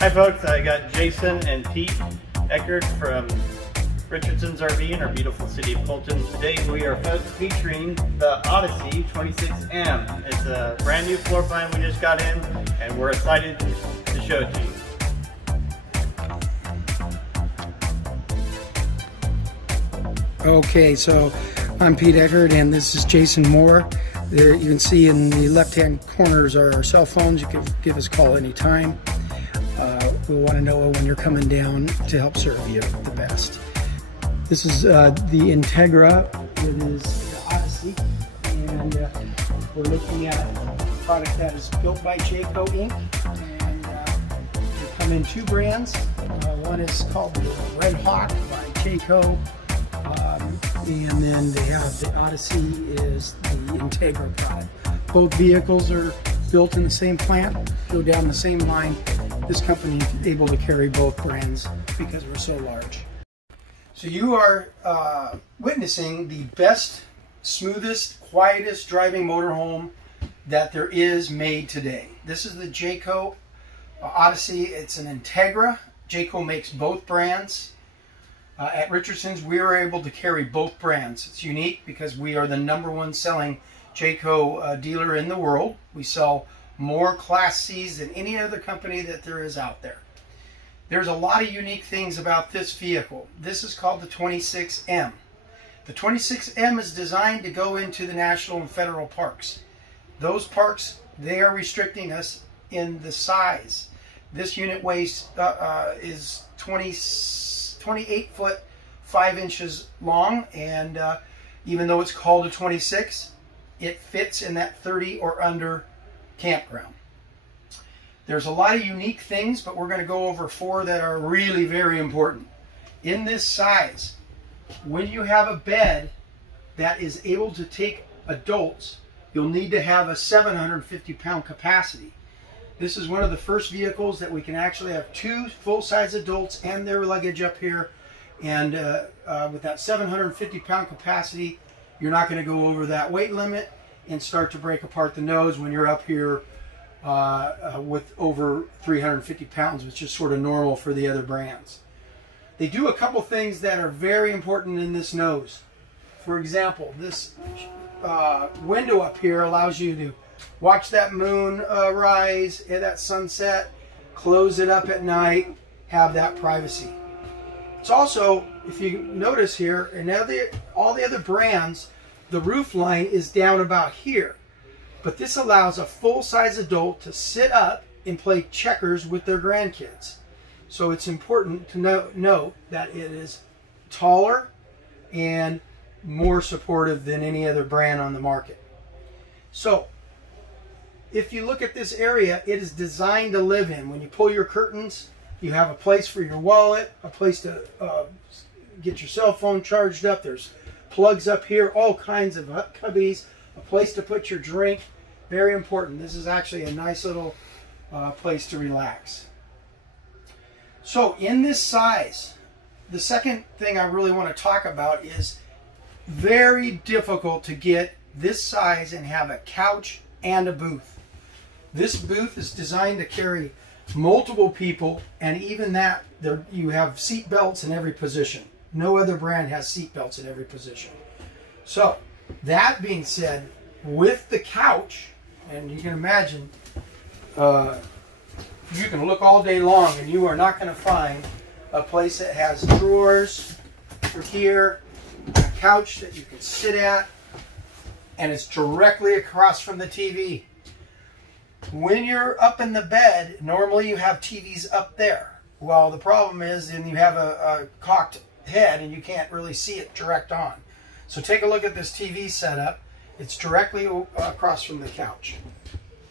Hi folks, I got Jason and Pete Eckert from Richardson's RV in our beautiful city of Colton. Today we are featuring the Odyssey 26M. It's a brand new floor plan we just got in and we're excited to show it to you. Okay, so I'm Pete Eckert and this is Jason Moore. There you can see in the left-hand corners are our cell phones. You can give us a call anytime. We want to know when you're coming down to help serve you the best. This is the Entegra. It is the Odyssey, and we're looking at a product that is built by Jayco Inc. And they come in two brands. One is called the Red Hawk by Jayco, and then they have the Odyssey is the Entegra product. Both vehicles are built in the same plant, go down the same line. This company is able to carry both brands because we're so large. So you are witnessing the best, smoothest, quietest driving motorhome that there is made today. This is the Jayco Odyssey. It's an Entegra. Jayco makes both brands. At Richardson's, we are able to carry both brands. It's unique because we are the #1 selling Jayco dealer in the world. We sell more Class C's than any other company that there is out there. There's a lot of unique things about this vehicle. This is called the 26M. The 26M is designed to go into the national and federal parks. Those parks, they are restricting us in the size. This unit weighs is 28 foot 5 inches long, and even though it's called a 26, it fits in that 30 or under campground. There's a lot of unique things, but we're going to go over 4 that are really very important. In this size, when you have a bed that is able to take adults, you'll need to have a 750-pound capacity. This is one of the first vehicles that we can actually have 2 full-size adults and their luggage up here, and with that 750-pound capacity, you're not going to go over that weight limit and start to break apart the nose when you're up here with over 350 pounds, which is sort of normal for the other brands. They do a couple things that are very important in this nose. For example, this window up here allows you to watch that moon rise and that sunset, close it up at night, have that privacy. It's also, if you notice here, and all the other brands, the roof line is down about here. But this allows a full-size adult to sit up and play checkers with their grandkids. So it's important to note that it is taller and more supportive than any other brand on the market. So if you look at this area, it is designed to live in. When you pull your curtains, you have a place for your wallet, a place to get your cell phone charged up. There's plugs up here, all kinds of cubbies, a place to put your drink. Very important. This is actually a nice little place to relax. So in this size, the second thing I really want to talk about is very difficult to get this size and have a couch and a booth. This booth is designed to carry multiple people, and even that, you have seat belts in every position. No other brand has seat belts in every position. So that being said, with the couch, and you can imagine, you can look all day long and you are not going to find a place that has drawers for here, a couch that you can sit at, and it's directly across from the TV. When you're up in the bed, normally you have TVs up there. Well, the problem is then you have a cocked head and you can't really see it direct on. So take a look at this TV setup. It's directly across from the couch.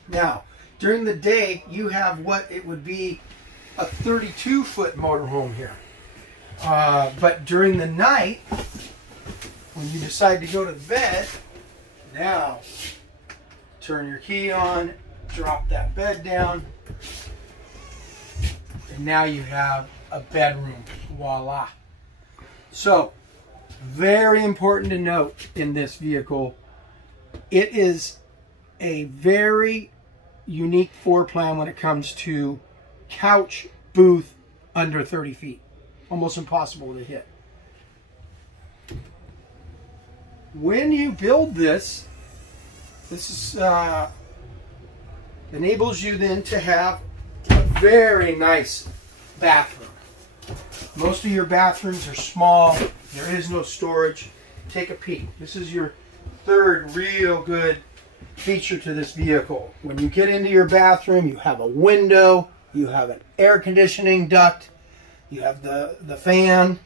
Now, during the day, you have what it would be a 32-foot motorhome here. But during the night, when you decide to go to bed, now turn your key on, drop that bed down, and now you have a bedroom. Voila. So, very important to note in this vehicle, it is a very unique floor plan when it comes to couch booth under 30 feet. Almost impossible to hit. When you build this, this is, enables you then to have a very nice bathroom. Most of your bathrooms are small. There is no storage. Take a peek. This is your third real good feature to this vehicle. When you get into your bathroom, you have a window, you have an air conditioning duct, you have the fan,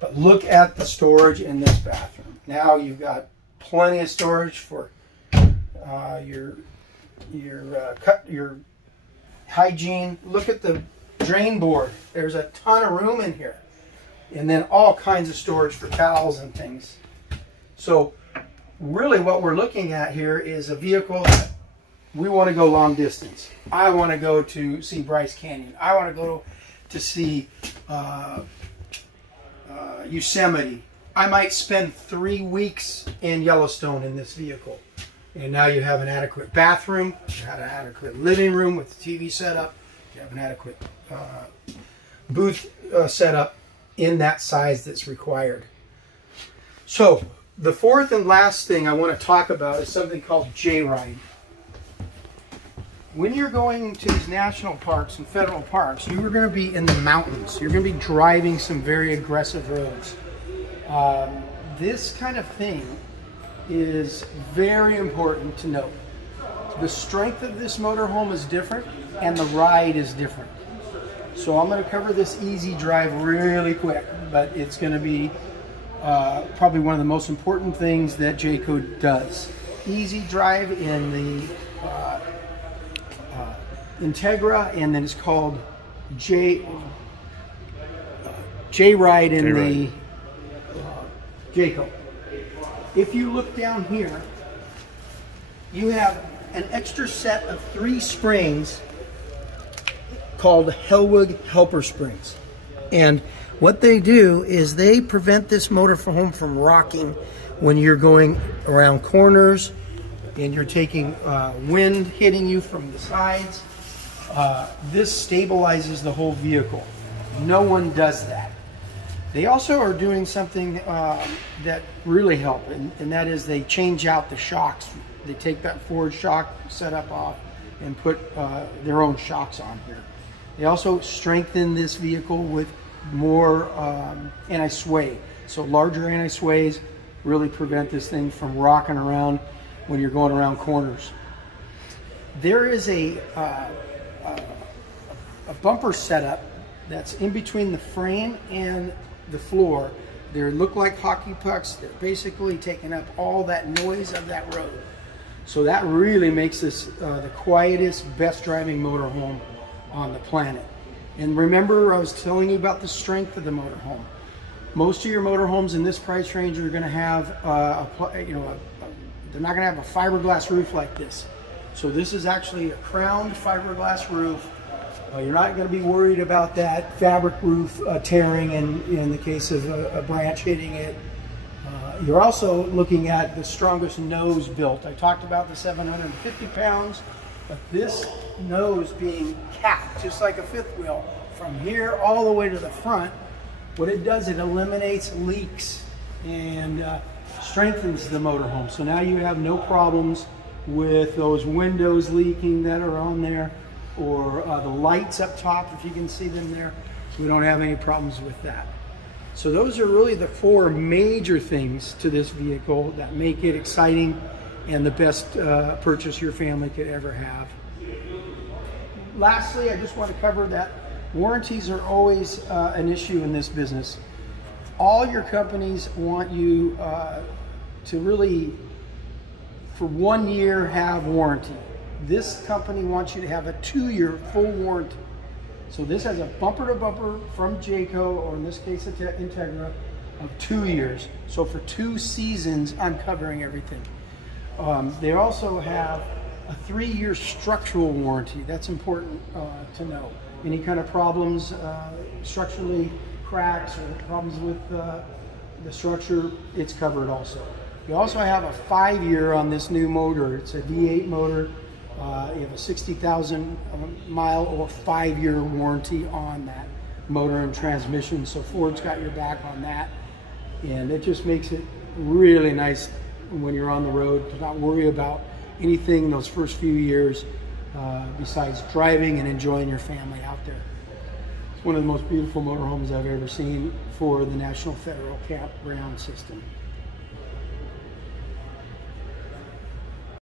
but look at the storage in this bathroom. Now you've got plenty of storage for your hygiene. Look at the drain board. There's a ton of room in here. And then all kinds of storage for towels and things. So really what we're looking at here is a vehicle that we want to go long distance. I want to go to see Bryce Canyon. I want to go to see Yosemite. I might spend 3 weeks in Yellowstone in this vehicle. And now you have an adequate bathroom, you have an adequate living room with the TV setup, you have an adequate booth setup in that size that's required. So the fourth and last thing I want to talk about is something called JRide. When you're going to these national parks and federal parks, you are going to be in the mountains. You're going to be driving some very aggressive roads. This kind of thing is very important to note. The strength of this motorhome is different and the ride is different. So I'm going to cover this easy drive really quick, but it's going to be probably one of the most important things that Jayco does. Easy drive in the Entegra, and then it's called JRide in the Jayco. If you look down here, you have an extra set of 3 springs called Hellwig helper springs. And what they do is they prevent this motorhome from rocking when you're going around corners and you're taking wind hitting you from the sides. This stabilizes the whole vehicle. No one does that. They also are doing something that really help, and that is they change out the shocks. They take that forward shock setup off and put their own shocks on here. They also strengthen this vehicle with more anti-sway. So larger anti-sways really prevent this thing from rocking around when you're going around corners. There is a bumper setup that's in between the frame and the floor. They look like hockey pucks. They're basically taking up all that noise of that road. So that really makes this the quietest, best driving motorhome on the planet. And remember, I was telling you about the strength of the motorhome. Most of your motorhomes in this price range are going to have they're not going to have a fiberglass roof like this. So this is actually a crowned fiberglass roof. You're not going to be worried about that fabric roof tearing in the case of a branch hitting it. You're also looking at the strongest nose built. I talked about the 750 pounds, but this nose being capped, just like a fifth wheel, from here all the way to the front. What it does, it eliminates leaks and strengthens the motorhome. So now you have no problems with those windows leaking that are on there, or the lights up top, if you can see them there. We don't have any problems with that. So those are really the 4 major things to this vehicle that make it exciting and the best purchase your family could ever have. Lastly, I just want to cover that warranties are always an issue in this business. All your companies want you to really, for 1 year, have warranty. This company wants you to have a 2-year full warranty. So this has a bumper to bumper from Jayco, or in this case Entegra, of 2 years. So for 2 seasons, I'm covering everything. They also have a 3-year structural warranty. That's important to know. Any kind of problems, structurally cracks or problems with the structure, it's covered also. You also have a 5-year on this new motor. It's a V8 motor. You have a 60,000 mile or 5-year warranty on that motor and transmission, so Ford's got your back on that, and it just makes it really nice when you're on the road to not worry about anything those first few years besides driving and enjoying your family out there. It's one of the most beautiful motorhomes I've ever seen for the National Federal Campground System.